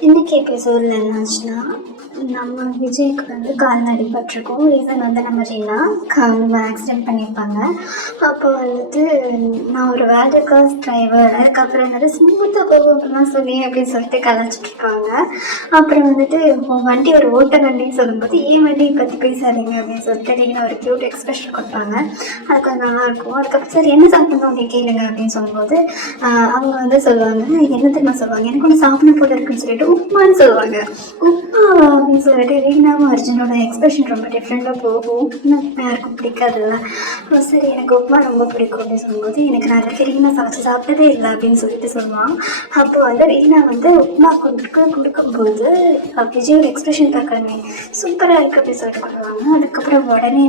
இன்னைக்கு எபிசோடில் என்னாச்சுன்னா, நம்ம விஜய்க்கு காலில் அடிபட்டிருக்கும். ரீசன் நம்ம ரீனா கால் ஆக்சிடென்ட் பண்ணியிருப்பாங்க. அப்போ நான் ஒரு வேர்ல்டு கிளாஸ் டிரைவர், அதுக்கப்புறம் ஸ்மூத்தாக போகும் அப்படிலாம் சொல்லி அப்படின்னு சொல்லிட்டு கலாச்சிட்ருப்பாங்க. அப்புறம் உன் வண்டி ஒரு ஓட்ட வண்டின்னு சொல்லும்போது ஏன் வண்டியை பற்றி பேசாதீங்க அப்படின்னு சொல்லிட்டு ரீனா ஒரு க்யூட் எக்ஸ்பிரஷன் கொடுப்பாங்க. அது கொஞ்சம் நல்லாயிருக்கும். அதுக்கப்புறம் சரி என்ன சாப்பிடணும் அப்படின்னு கேளுங்க அப்படின்னு சொல்லும்போது அவங்க சொல்லுவாங்க, என்ன தெரியுமா சொல்லுவாங்க, எனக்கு ஒன்று சாப்பிட போல இருக்குன்னு சொல்லிட்டு உப்புமான்னு சொல்லுவாங்க. உப்புமாவா அப்படின்னு சொல்லிட்டு ரீனாவும் அர்ஜுனோட எக்ஸ்பிரஷன் ரொம்ப டிஃப்ரெண்ட்டாக போகும். யாருக்கும் பிடிக்காதுல்ல. சரி எனக்கு உப்புமா ரொம்ப பிடிக்கும் அப்படின்னு சொல்லும்போது எனக்கு நான் அதுக்கு ரீனா சமைச்சு சாப்பிட்டதே இல்லை அப்படின்னு சொல்லிட்டு சொல்லுவான். அப்போ ரீனா உப்புமா கொடுக்கும்போது விஜயோட எக்ஸ்பிரஷன் பார்க்கணுமே சூப்பராக இருக்குது அப்படின்னு சொல்லிட்டு கொடுப்பாங்க. அதுக்கப்புறம் உடனே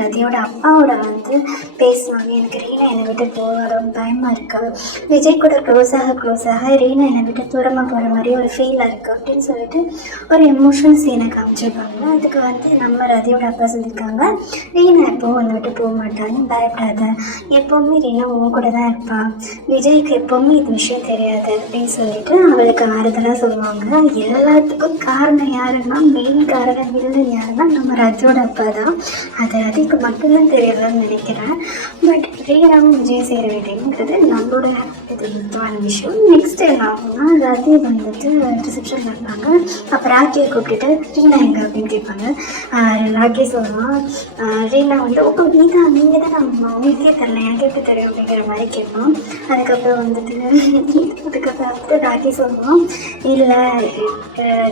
ரதியோட அப்பாவோட பேசுவாங்க, எனக்கு ரீனா என்னை விட்டு போகாத பயமாக இருக்குது, விஜய் கூட க்ளோஸாக ரீனா என்னை விட்டு தூரமாக போகிற மாதிரி ஒரு ஃபீலாக இருக்குது அப்படின்னு சொல்லிட்டு ஒரு எமோஷனல் சீனை காமிச்சிருப்பாங்க. அதுக்கு நம்ம ரதியோட அப்பா சொல்லியிருக்காங்க, ரீனா எப்போவும் என்னை விட்டு போக மாட்டான்னு பயப்படாத, எப்போவுமே ரீனா உன் கூட தான் இருப்பாள், விஜய்க்கு எப்போவுமே இது விஷயம் தெரியாது அப்படின்னு சொல்லிட்டு அவளுக்கு ஆறுதலாக சொல்லுவாங்க. எல்லாத்துக்கும் காரணம் யாருன்னா, மெயின் காரணம் வில்லன் யாருன்னா நம்ம ரதியோட அப்பா தான். அது ரதிக்கு மட்டும்தான் தெரியலன்னு நினைக்கிறேன். பட் ரீனாவும் விஜய் சேர வேண்டியதுங்கிறது நம்மளோட இது முக்கியமான விஷயம். நெக்ஸ்ட் என்ன ஆகும்னா, ரதி ரிசப்ஷனில் இருந்தாங்க. அப்போ ராக்கியை கூப்பிட்டுட்டு ரீனா எங்கே அப்படின்னு கேட்பாங்க. ராக்கி சொல்லுவான், ரீனா நீங்கள் தான் நம்ம உங்களுக்கே தரல, எனக்கு எப்படி தெரியும் அப்படிங்கிற மாதிரி கேட்போம். அதுக்கப்புறம் ராக்கி சொல்லுவோம், இல்லை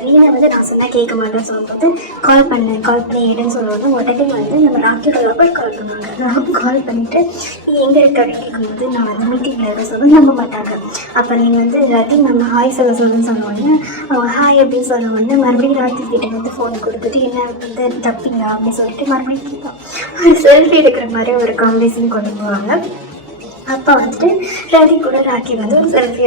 ரீனா நான் சொன்னால் கேட்க மாட்டேன்னு சொல்லும்போது கால் பண்ணி எடுன்னு சொல்லுவாங்க. உடனே நம்ம ராக்கியோட லவர் கால் பண்ணுவாங்க. லவ் கால் பண்ணிவிட்டு நீ எங்கே இருக்க அப்படின்னு கேட்கும்போது நான் மீட்டிங்கில் இருக்க சொல்ல நம்ப மாட்டாங்க. அப்போ நீங்கள் ரதி நம்ம ஹாய் சொல்லுன்னு சொன்னோடனே அவங்க ஹாய் அப்படின்னு சொன்ன உடனே மறுபடியும் ராக்கி கிட்டே ஃபோன் கொடுத்துட்டு என்ன தப்பிங்க அப்படின்னு சொல்லிட்டு மறுபடியும் கேட்போம். ஒரு செல்ஃபி எடுக்கிற மாதிரி ஒரு கான்வர்சேஷன் கொண்டு போவாங்க. அப்போ ரதி கூட ராக்கி ஒரு செல்ஃபி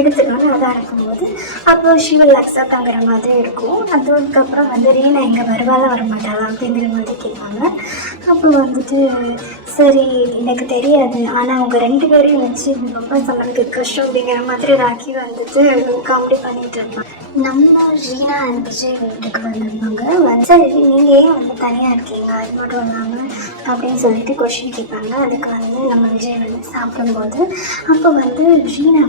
எடுத்துக்கோன்னு அதை அனுப்பும்போது அப்போ ஷிவல் அக்செப்ட் ஆகிற மாதிரி இருக்கும். அதுக்கப்புறம் ரீனா எங்கே வருவாளா வரமாட்டாளா அப்படிங்கிற மாதிரி கேட்பாங்க. அப்போ சரி எனக்கு தெரியாது, ஆனால் அவங்க 2 பேரையும் வச்சு ரொம்ப சம்மனுக்கு கஷ்டம் அப்படிங்கிற மாதிரி ராக்கி காமெடி பண்ணிட்டு இருப்பாங்க. நம்ம ரீனா அண்ட் விஜய் வீட்டுக்கு வந்திருப்பாங்க. சரி நீங்கள் ஏன் தனியாக இருக்கீங்க, அது மட்டும் இல்லாமல் அப்படின்னு சொல்லிட்டு கொஷின் கேட்பாங்க. அதுக்கு நம்ம விஜய் சாப்பிடும்போது அப்போ ரீனா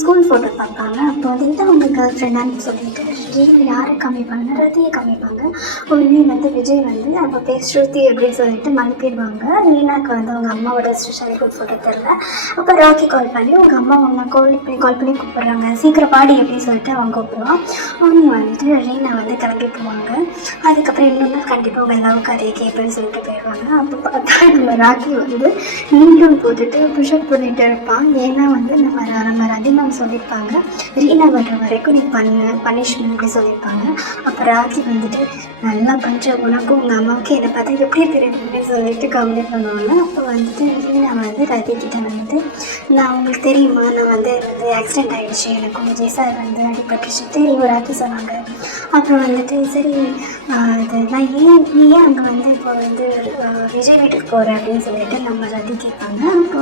ஸ்கூல் ஃபோட்டோ பார்ப்பாங்க. அப்போ அவங்க கேர்ள் ஃப்ரெண்டான்னு சொல்லிட்டு ரீனா யாரை காமிப்பாங்க, ரதியை காமிப்பாங்க. உடனே விஜய் அப்போ பேர் ஸ்ருதி அப்படின்னு சொல்லிட்டு மனுப்பிடுவாங்க. ரீனாக்கு அவங்க அம்மாவோட சைல்ட்ஹுட் ஃபோட்டோ தெரில. அப்போ ராக்கி கால் பண்ணி உங்கள் அம்மா கால் பண்ணி கூப்பிட்றாங்க, சீக்கிரம் பாடி அப்படின்னு சொல்லிட்டு அவங்க கூப்பிடுவான். உடனே ரீனா கிளம்பி போவாங்க. அதுக்கப்புறம் இன்னொன்று கண்டிப்பாக உங்கள் எல்லாரும் கதையை கேட்பேன்னு சொல்லிட்டு போயிடுவாங்க. அப்போ பார்த்தா நம்ம ராக்கி நீங்களும் போட்டுட்டு புஷ்அப் பண்ணிட்டு இருப்பான். ஏன்னா நம்ம ரதி மேம் சொல்லியிருப்பாங்க, ரீனா வர்ற வரைக்கும் நீ பனிஷ்மெண்ட் அப்படி சொல்லியிருப்பாங்க. அப்போ ராக்கி நல்லா பண்ணுற உனக்கும் உங்கள் அம்மாவுக்கு என்னை பார்த்தா எப்படி தெரியும் அப்படின்னு சொல்லிட்டு கம்ப்ளைண்ட் பண்ணுவாங்க. அப்போ ரீனா ரதி கிட்ட நான் உங்களுக்கு தெரியுமா, நான் ஆக்சிடென்ட் ஆகிடுச்சு, எனக்கு விஜய் சார் அடிபட்டுச்சு தெரியும் ராக்கி சொன்னாங்க. அப்புறம் சரி நான் நீ ஏன் அங்கே இப்போ விஜய் வீட்டுக்கு போகிறேன் அப்படின்னு சொல்லிட்டு நம்ம ரதி கேட்பாங்க. அப்போ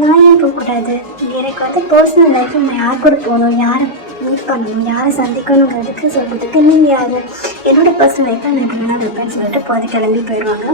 நான் ஏன் போகக்கூடாது, எனக்கு பர்சனல் லைஃப்பில் நான் யார் கூட போகணும், யாரை மீட் பண்ணணும், யாரை சந்திக்கணுங்கிறதுக்கு சொல்கிறதுக்கு நீங்கள் யார், என்னோடய பர்சனல் லைஃப்பில் நான் இப்படி வேணால் இருப்பேன்னு சொல்லிட்டு கிளம்பி போயிடுவாங்க.